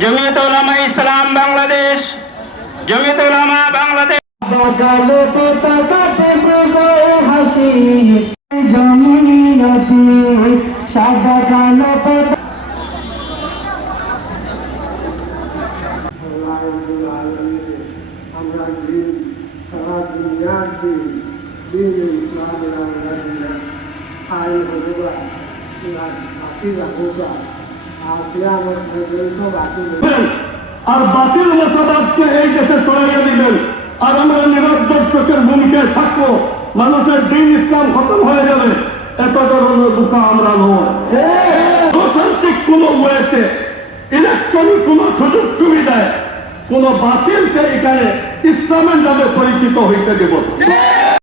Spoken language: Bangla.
জমিয়ত উলামা ইসলাম বাংলাদেশ জমিয়ত উলামা বাংলাদেশ। সাদা কালো আমরা দিন সারা দুনিয়ার দিন দিন ইসলামের আমরা দিন আই হোগা বাকি কিয়ামত পর্যন্ত বাকি আর বাতিল মতবাদকে এই দেশে ছড়াইয়া দিবেন আর আমরা নিরন্তর চোখের ভূমিকায় থাকব। মানুষের দিন ইসলাম খতম হয়ে যাবে। এত ধরনের বোকা আমরা নয়। কোন ওয়েতে ইলেকট্রনিক কোন সুযোগ সুবিধায় কোন বাতিলকে এখানে ইসলামের নামে পরিচিত হইতে দেব।